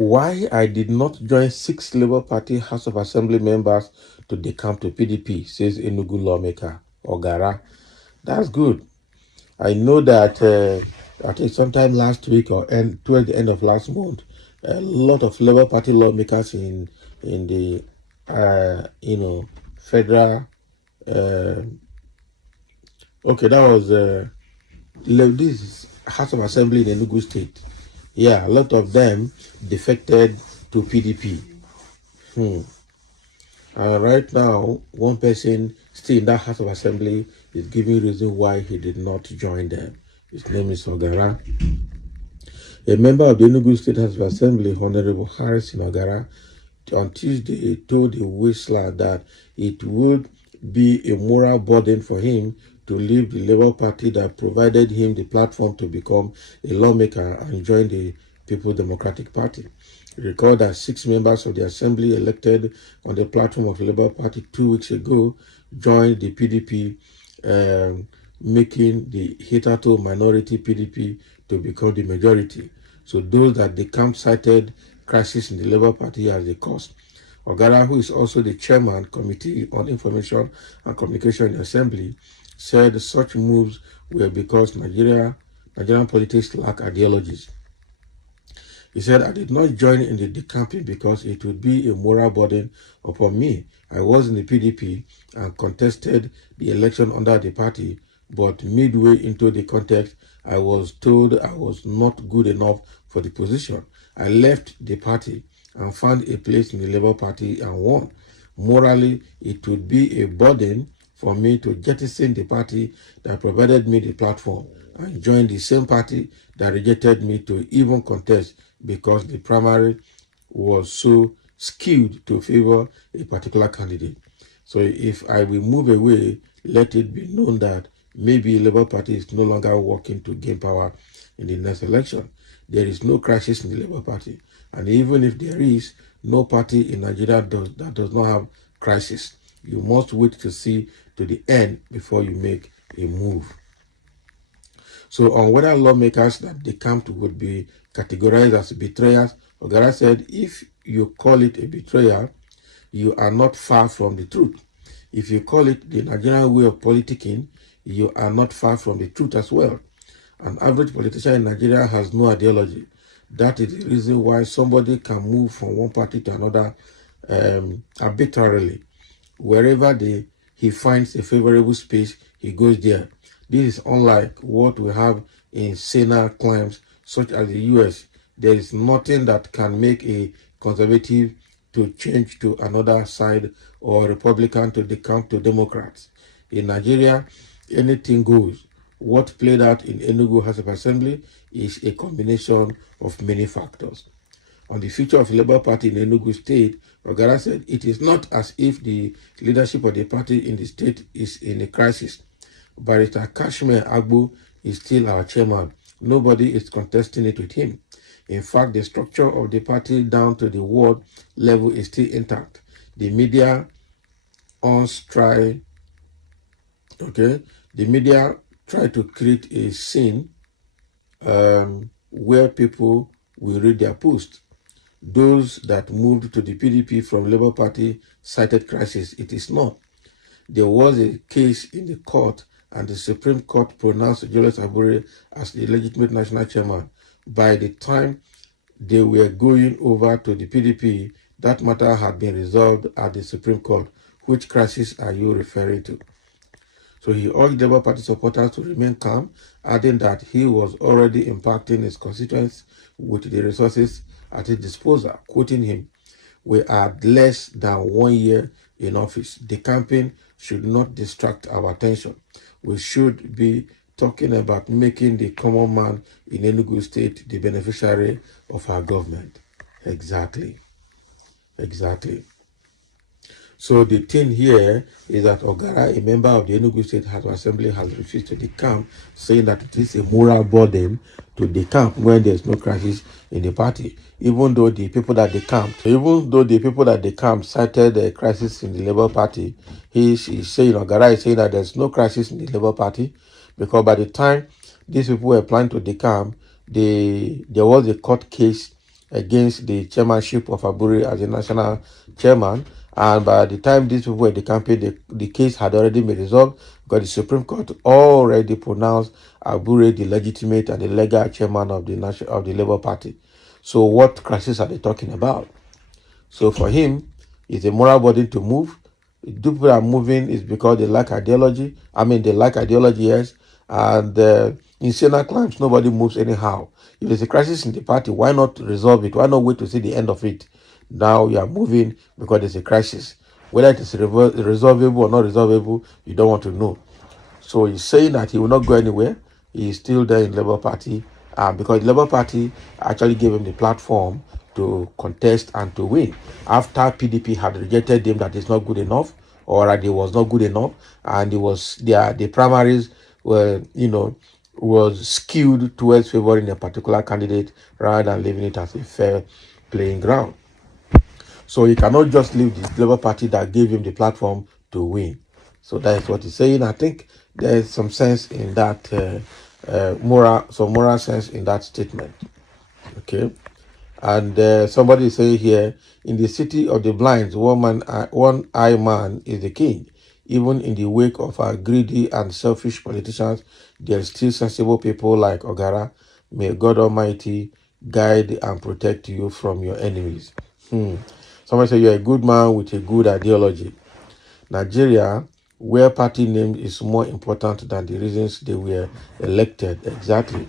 Why I did not join 6 Labour Party House of Assembly members to decamp to PDP, says Enugu lawmaker Ogara. That's good. I know that I think sometime last week or towards the end of last month, a lot of Labour Party lawmakers in the federal. Okay, that was this House of Assembly in Enugu State. Yeah, a lot of them defected to PDP. Right now, one person still in that House of Assembly is giving reason why he did not join them. His name is Ogara. A member of the Enugu State House of Assembly, Honorable Harrison Ogara, on Tuesday told the Whistler that it would be a moral burden for him to leave the Labour Party that provided him the platform to become a lawmaker and join the People's Democratic Party. Recall that 6 members of the Assembly elected on the platform of the Labour Party 2 weeks ago joined the PDP, making the hitherto minority PDP to become the majority. So those that the camp cited crisis in the Labour Party as a cause. Ogara, who is also the chairman Committee on Information and Communication in the Assembly, said such moves were because Nigerian politics lack ideologies. He said, I did not join in the decamping because it would be a moral burden upon me. I was in the PDP and contested the election under the party, but midway into the contest, I was told I was not good enough for the position. I left the party and found a place in the Labour Party and won. Morally, it would be a burden for me to jettison the party that provided me the platform and join the same party that rejected me to even contest because the primary was so skewed to favor a particular candidate. So if I will move away, let it be known that maybe Labour Party is no longer working to gain power in the next election. There is no crisis in the Labour Party. And even if there is, no party in Nigeria that does not have crisis. You must wait to see to the end before you make a move. So on whether lawmakers that decamped would be categorized as betrayers, Ogara said, if you call it a betrayal, you are not far from the truth. If you call it the Nigerian way of politicking, you are not far from the truth as well. An average politician in Nigeria has no ideology. That is the reason why somebody can move from one party to another arbitrarily. Wherever he finds a favorable space, he goes there. This is unlike what we have in saner climes such as the US. There is nothing that can make a conservative to change to another side or a Republican to decamp to Democrats. In Nigeria, anything goes. What played out in Enugu House of Assembly is a combination of many factors. On the future of the Labour Party in Enugu State, Ogara said it is not as if the leadership of the party in the state is in a crisis. Barrister Kashmir Agbo is still our chairman. Nobody is contesting it with him. In fact, the structure of the party down to the ward level is still intact. The media try to create a scene where people will read their posts. Those that moved to the PDP from Labour Party cited crisis. It is not. There was a case in the court and the Supreme Court pronounced Julius Abure as the legitimate national chairman. By the time they were going over to the PDP, that matter had been resolved at the Supreme Court. Which crisis are you referring to? So he urged Labour Party supporters to remain calm, adding that he was already impacting his constituents with the resources at his disposal. Quoting him, we are less than 1 year in office. Decamping should not distract our attention. We should be talking about making the common man in Enugu State the beneficiary of our government. Exactly. So the thing here is that Ogara, a member of the Enugu State House of Assembly, has refused to decamp, saying that it is a moral burden to decamp when there is no crisis in the party. Even though the people that decamped cited a crisis in the Labour Party, Ogara is saying that there's no crisis in the Labour Party because by the time these people were planning to decamp, there was a court case against the chairmanship of Aburi as the national chairman. And by the time these people were decamping, the case had already been resolved because the Supreme Court already pronounced Aburi the legitimate and the legal chairman of the Labour Party. So what crisis are they talking about? So for him, it's a moral burden to move. The people are moving is because they lack ideology. They lack ideology, yes. And in Senate climes, nobody moves anyhow. If there's a crisis in the party, why not resolve it? Why not wait to see the end of it? Now you are moving because there's a crisis. Whether it is resolvable or not resolvable, you don't want to know. So he's saying that he will not go anywhere. He is still there in Labour Party because the Labour Party actually gave him the platform to contest and to win. After PDP had rejected him that it's not good enough or that it was not good enough, and it was the primaries were, was skewed towards favoring a particular candidate rather than leaving it as a fair playing ground. So he cannot just leave the Labour Party that gave him the platform to win. So that is what he's saying. I think there is some sense in that, moral sense in that statement. Okay. And somebody is saying here, in the city of the blinds, one-eye man is the king. Even in the wake of our greedy and selfish politicians, there are still sensible people like Ogara. May God Almighty guide and protect you from your enemies. Somebody say you're a good man with a good ideology. Nigeria, where party name is more important than the reasons they were elected. Exactly.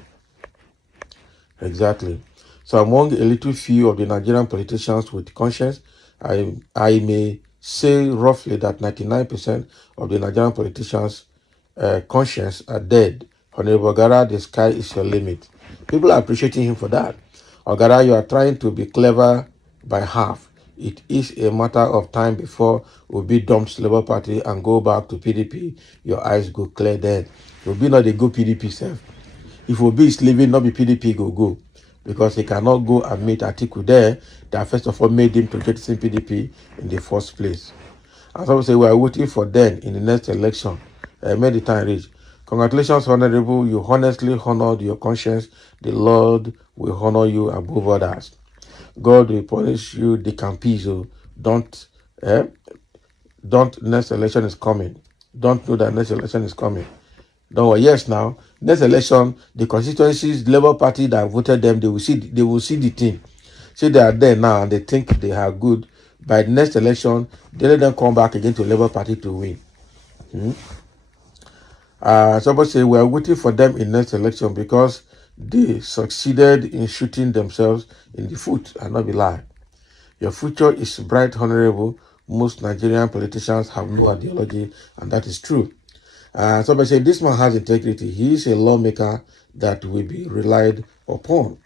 So among a little few of the Nigerian politicians with conscience, I may say roughly that 99% of the Nigerian politicians' conscience are dead. Honorable Ogara, the sky is your limit. People are appreciating him for that. Ogara, you are trying to be clever by half. It is a matter of time before Obi dumps Labour Party and go back to PDP. Your eyes go clear then. Obi not the go PDP self. If Obi is leaving, not be PDP go. Because he cannot go and meet Atiku there that first of all made him to jettison PDP in the first place. And some say we are waiting for them in the next election. May the time reach. Congratulations, Honorable. You honestly honored your conscience. The Lord will honor you above others. God will punish you, Decamping. Don't next election is coming. Don't know that next election is coming. Don't worry. Yes, now next election, the constituencies, the Labour Party that voted them, they will see the thing. See, they are there now and they think they are good. By the next election, they let them come back again to Labour Party to win. Somebody say we are waiting for them in next election because they succeeded in shooting themselves in the foot and not be lie. Your future is bright, Honorable. Most Nigerian politicians have no ideology, and that is true. Somebody say this man has integrity. He is a lawmaker that will be relied upon.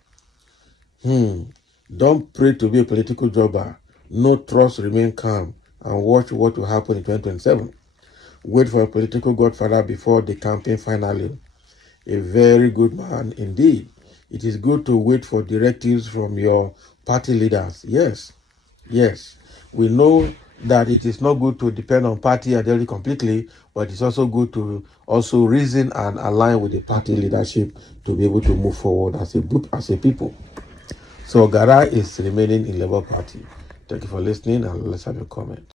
Don't pray to be a political jobber. No trust, remain calm and watch what will happen in 2027. Wait for a political godfather before the campaign finally. A very good man indeed. It is good to wait for directives from your party leaders. Yes. We know that it is not good to depend on party ideology completely, but it's also good to also reason and align with the party leadership to be able to move forward as a group, as a people. So Ogara is remaining in Labour Party. Thank you for listening, and let's have a comment.